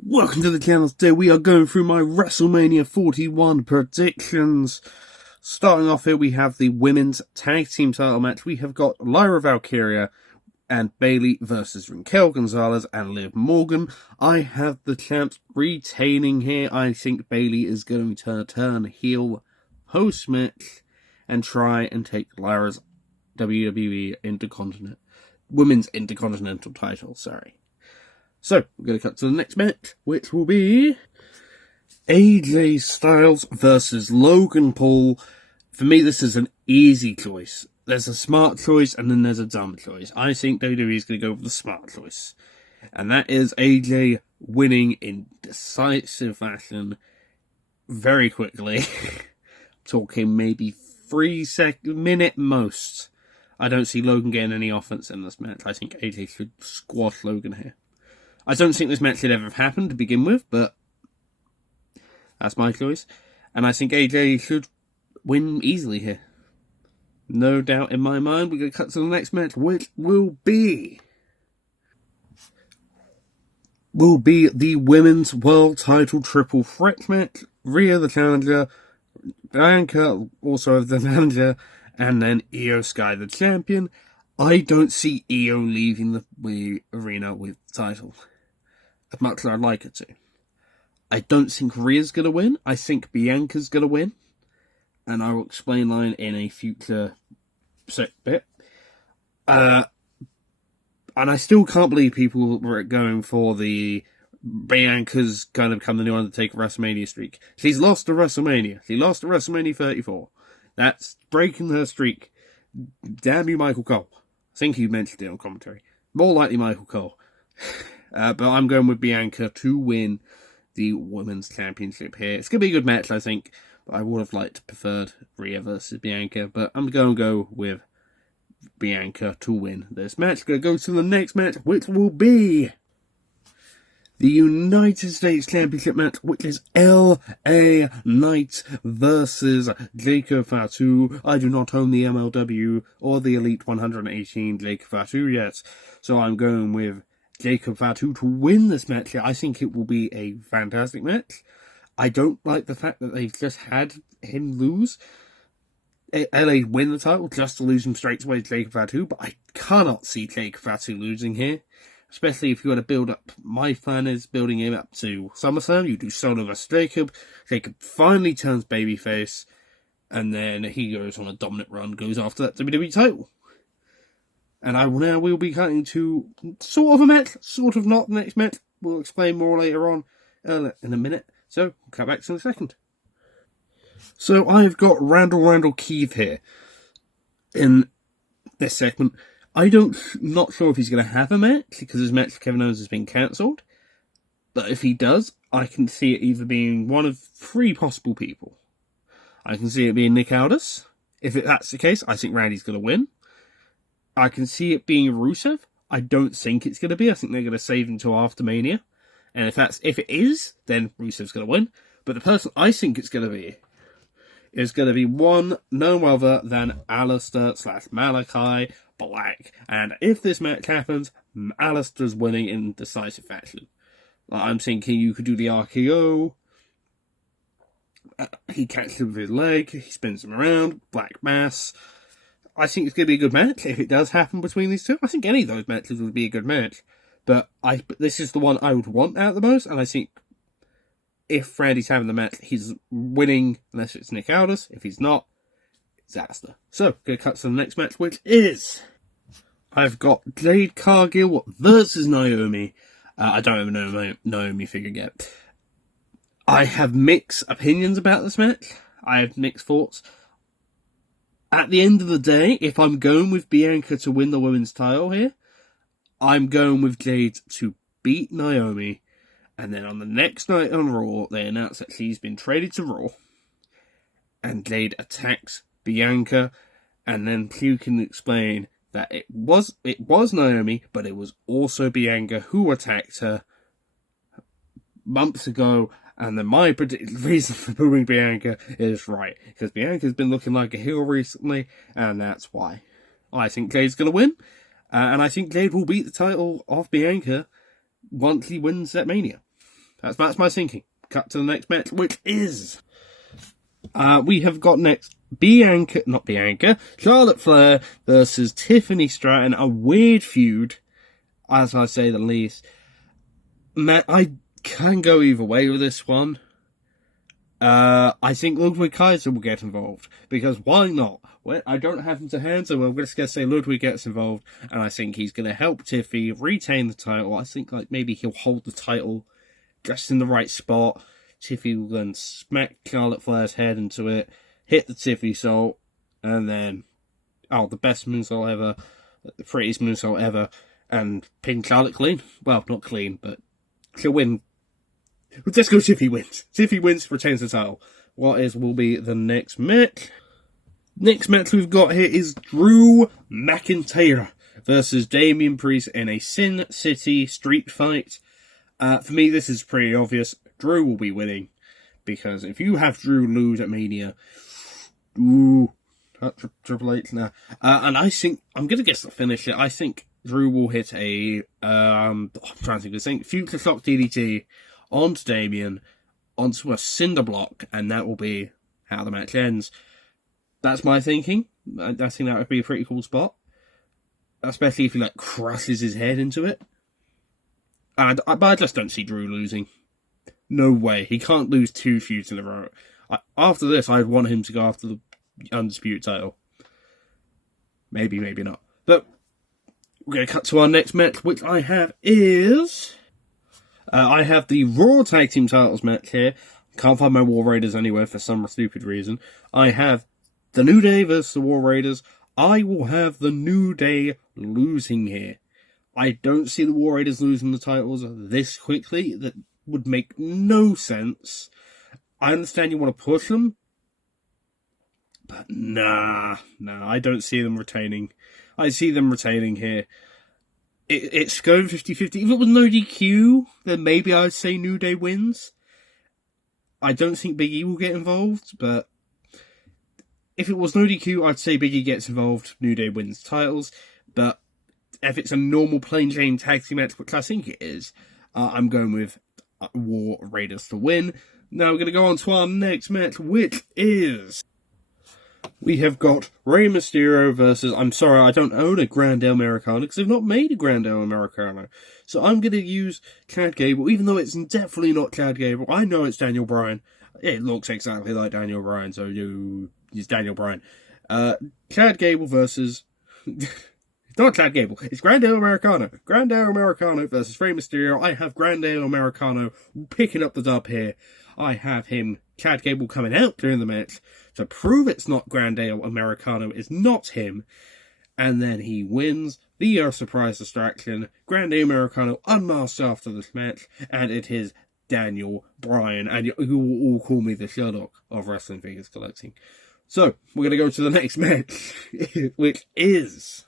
Welcome to the channel. Today we are going through my Wrestlemania 41 predictions. Starting off here, we have the women's tag team title match. We have got Lyra Valkyria and Bayley versus Raquel Gonzalez and Liv Morgan. I have the champs retaining here. I think Bayley is going to turn heel post-match and try and take Lyra's WWE Women's Intercontinental title, sorry. So, we're going to cut to the next match, which will be AJ Styles versus Logan Paul. For me, this is an easy choice. There's a smart choice, and then there's a dumb choice. I think WWE is going to go with the smart choice. And that is AJ winning in decisive fashion very quickly. Talking maybe 3-minute most. I don't see Logan getting any offense in this match. I think AJ should squash Logan here. I don't think this match should ever have happened to begin with, but that's my choice. And I think AJ should win easily here. No doubt in my mind. We're going to cut to the next match, which will be the Women's World Title Triple Threat match. Rhea, the challenger, Bianca, also the challenger, and then Io Sky, the champion. I don't see Io leaving the arena with the title, as much as I'd like her to. I don't think Rhea's going to win. I think Bianca's going to win. And I will explain mine in a future bit. And I still can't believe people were going for the Bianca's kind of become the new Undertaker WrestleMania streak. She's lost to WrestleMania. She lost to WrestleMania 34. That's breaking her streak. Damn you, Michael Cole. I think you mentioned it on commentary. More likely Michael Cole. But I'm going with Bianca to win the Women's Championship here. It's going to be a good match, I think. But I would have liked preferred Rhea versus Bianca. But I'm going to go with Bianca to win this match. Going to go to the next match, which will be the United States Championship match, which is L.A. Knight versus Jacob Fatu. I do not own the MLW or the Elite 118 Jacob Fatu yet, so I'm going with Jacob Fatu to win this match here. I think it will be a fantastic match. I don't like the fact that they've just had him lose. LA win the title just to lose him straight away to Jacob Fatu, but I cannot see Jacob Fatu losing here. Especially if you want to build up, my plan is building him up to SummerSlam. You do Solo vs. Jacob. Jacob finally turns babyface. And then he goes on a dominant run, goes after that WWE title. And we'll be cutting to sort of a match, sort of not the next match. We'll explain more later on in a minute. So, we'll cut back to in a second. So, I've got Randall Keith here in this segment. Not sure if he's going to have a match, because his match with Kevin Owens has been cancelled. But if he does, I can see it either being one of 3 possible people. I can see it being Nick Aldis. If that's the case, I think Randy's going to win. I can see it being Rusev. I don't think it's going to be. I think they're going to save him until after Mania. And if it is, then Rusev's going to win. But the person I think it's going to be is going to be none other than Aleister/Malachi Black. And if this match happens, Aleister's winning in decisive fashion. I'm thinking you could do the RKO. He catches him with his leg. He spins him around. Black Mass. I think it's going to be a good match if it does happen between these two. I think any of those matches would be a good match. But this is the one I would want out the most. And I think if Randy's having the match, he's winning unless it's Nick Aldis. If he's not, it's Aleister. So, going to cut to the next match, which is I've got Jade Cargill versus Naomi. I don't even know Naomi figure yet. I have mixed opinions about this match. I have mixed thoughts. At the end of the day, if I'm going with Bianca to win the women's title here, I'm going with Jade to beat Naomi. And then on the next night on Raw, they announce that she's been traded to Raw. And Jade attacks Bianca. And then Q can explain that it was Naomi, but it was also Bianca who attacked her months ago. And then my reason for booing Bianca is right. Because Bianca's been looking like a heel recently, and that's why. I think Jade's going to win. And I think Jade will beat the title of Bianca once he wins at Mania. That's my thinking. Cut to the next match, which is... we have got next Charlotte Flair versus Tiffany Stratton. A weird feud, as I say the least. Matt, I can go either way with this one. I think Ludwig Kaiser will get involved, because why not? Well, I don't have him to hand, so I'm just going to say Ludwig gets involved, and I think he's going to help Tiffy retain the title. I think maybe he'll hold the title just in the right spot. Tiffy will then smack Charlotte Flair's head into it, hit the Tiffy salt, and then, the best moonsault ever, the prettiest moonsault ever, and pin Charlotte clean. Well, not clean, but she'll win. Let's go Tiffy wins. Tiffy wins, retains the title. What will be the next match? Next match we've got here is Drew McIntyre versus Damian Priest in a Sin City street fight. For me, this is pretty obvious. Drew will be winning, because if you have Drew lose at Mania, Triple H now. And I think, I'm going to guess the finisher. I think Drew will hit I'm trying to think of this thing, Future Shock DDT onto Damian, onto a cinder block, and that will be how the match ends. That's my thinking. I think that would be a pretty cool spot, especially if he crushes his head into it. But I just don't see Drew losing. No way. He can't lose 2 feuds in a row. After this, I'd want him to go after the Undisputed title. Maybe, maybe not. But we're going to cut to our next match, which I have is... I have the Raw Tag Team titles match here. Can't find my War Raiders anywhere for some stupid reason. I have the New Day versus the War Raiders. I will have the New Day losing here. I don't see the War Raiders losing the titles this quickly. That would make no sense. I understand you want to push them, but nah, I don't see them retaining. I see them retaining here. It's going 50-50. If it was no DQ, then maybe I'd say New Day wins. I don't think Big E will get involved, but if it was no DQ, I'd say Big E gets involved, New Day wins titles. But if it's a normal plain Jane tag team match, which I think it is, I'm going with War Raiders to win. Now we're going to go on to our next match, which is... we have got Rey Mysterio versus... I'm sorry, I don't own a Grandel Americano, because they've not made a Grandel Americano. So I'm going to use Chad Gable, even though it's definitely not Chad Gable. I know it's Daniel Bryan. It looks exactly like Daniel Bryan, so it's Daniel Bryan. Chad Gable versus... it's not Chad Gable, it's Grandel Americano. Grandel Americano versus Rey Mysterio. I have Grandel Americano picking up the dub here. I have him, Chad Gable, coming out during the match to prove it's not Grandel Americano, is not him. And then he wins via surprise distraction. Grandel Americano unmasked after this match, and it is Daniel Bryan. And you will all call me the Sherlock of Wrestling Figures Collecting. So, we're going to go to the next match, which is...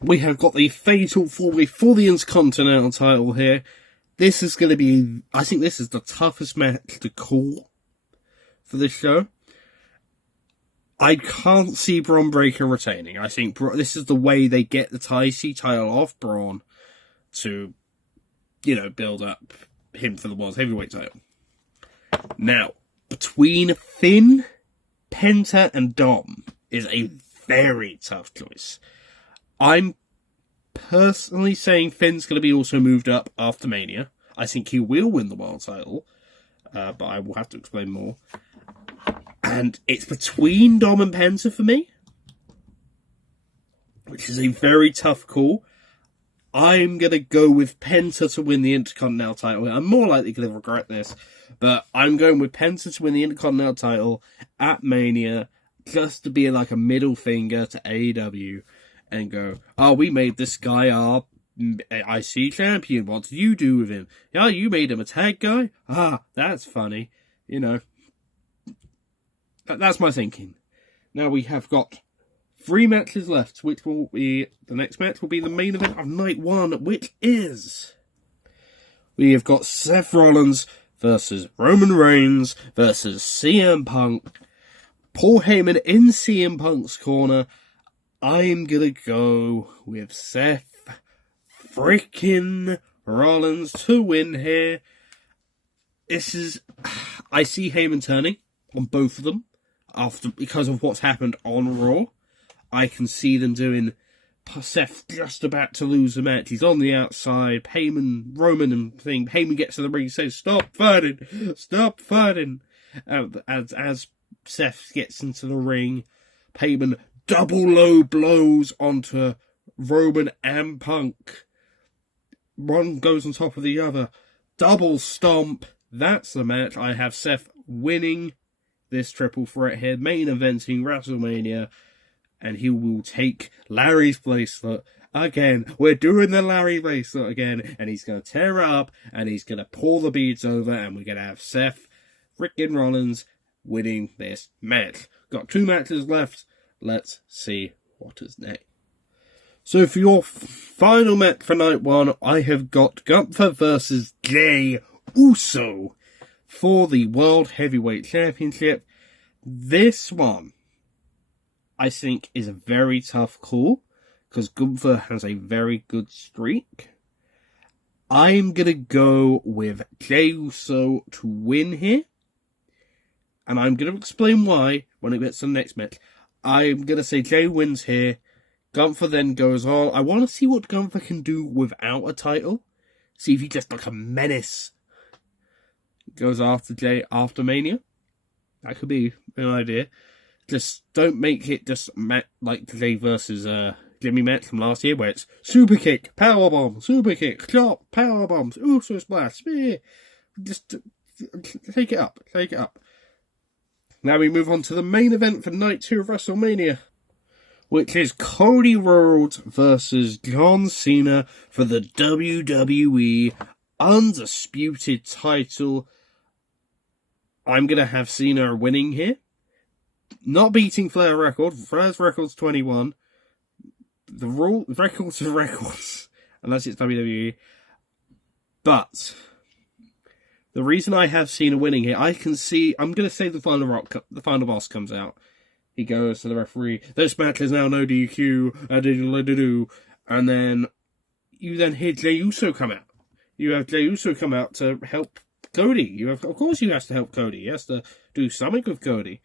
we have got the Fatal 4-Way for the Intercontinental title here. This is going to be... I think this is the toughest match to call for this show. I can't see Braun Breaker retaining. I think this is the way they get the IC title off Braun to, build up him for the World Heavyweight title. Now, between Finn, Penta, and Dom is a very tough choice. I'm personally saying Finn's going to be also moved up after Mania. I think he will win the world title, but I will have to explain more. And it's between Dom and Penta for me, which is a very tough call. I'm going to go with Penta to win the Intercontinental title. I'm more likely going to regret this, but I'm going with Penta to win the Intercontinental title at Mania, just to be like a middle finger to AEW. And go, we made this guy our IC champion. What did you do with him? Yeah, you made him a tag guy? That's funny. That's my thinking. Now we have got 3 matches left, which will be... the next match will be the main event of night 1, which is... we have got Seth Rollins versus Roman Reigns versus CM Punk. Paul Heyman in CM Punk's corner. I'm gonna go with Seth freaking Rollins to win here. this is... I see Heyman turning on both of them because of what's happened on Raw. I can see them doing... Seth just about to lose the match. He's on the outside. Heyman, Roman, and thing. Heyman gets to the ring and says, "Stop fighting! Stop fighting!" As Seth gets into the ring, Heyman double low blows onto Roman and Punk. One goes on top of the other. Double stomp. That's the match. I have Seth winning this triple threat here, main eventing WrestleMania. And he will take Larry's bracelet again. We're doing the Larry bracelet again. And he's going to tear it up. And he's going to pour the beads over. And we're going to have Seth freaking Rollins winning this match. Got 2 matches left. Let's see what is next. So for your final match for night 1, I have got Gunther versus Jey Uso for the World Heavyweight Championship. This one, I think, is a very tough call, because Gunther has a very good streak. I'm going to go with Jey Uso to win here, and I'm going to explain why when it gets to the next match. I'm going to say Jey wins here. Gunther then goes on. I want to see what Gunther can do without a title. See if he just like a menace goes after Jey after Mania. That could be an idea. Just don't make it just like Jey versus Jimmy match from last year, where it's super kick, powerbomb, super kick, chop, powerbombs, Uso splash, spear. Just take it up, take it up. Now we move on to the main event for night 2 of WrestleMania, which is Cody Rhodes versus John Cena for the WWE Undisputed title. I'm going to have Cena winning here. Not beating Flair's record. Flair's record's 21. The records are records, unless it's WWE. But the reason I have Cena winning here, I can see... I'm going to say the final boss comes out. He goes to the referee. This match is now no DQ. And then you then hear Jey Uso come out. You have Jey Uso come out to help Cody. Of course he has to help Cody. He has to do something with Cody.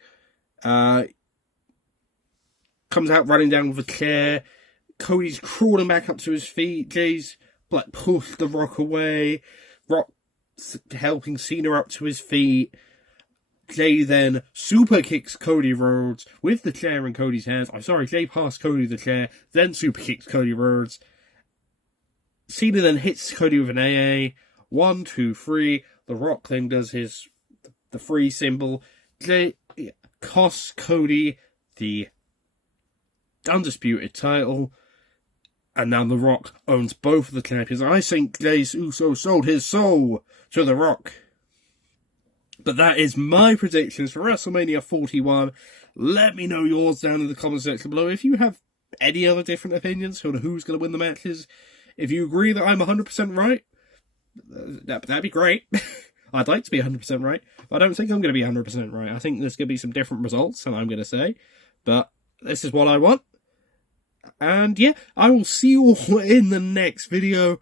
Comes out running down with a chair. Cody's crawling back up to his feet. Jay's like pushed the Rock away. Rock helping Cena up to his feet. Jay then super kicks Cody Rhodes with the chair in Cody's hands. Jay passed Cody the chair, then super kicks Cody Rhodes. Cena then hits Cody with an AA. 1, 2, 3. The Rock then does the free symbol. Jay costs Cody the Undisputed title, and now The Rock owns both of the champions. I think Jey Uso sold his soul to The Rock. But that is my predictions for WrestleMania 41. Let me know yours down in the comment section below. If you have any other different opinions on who's going to win the matches, if you agree that I'm 100% right, that'd be great. I'd like to be 100% right, but I don't think I'm going to be 100% right. I think there's going to be some different results, and I'm going to say, but this is what I want. And yeah, I will see you all in the next video,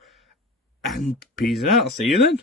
and peace out. See you then.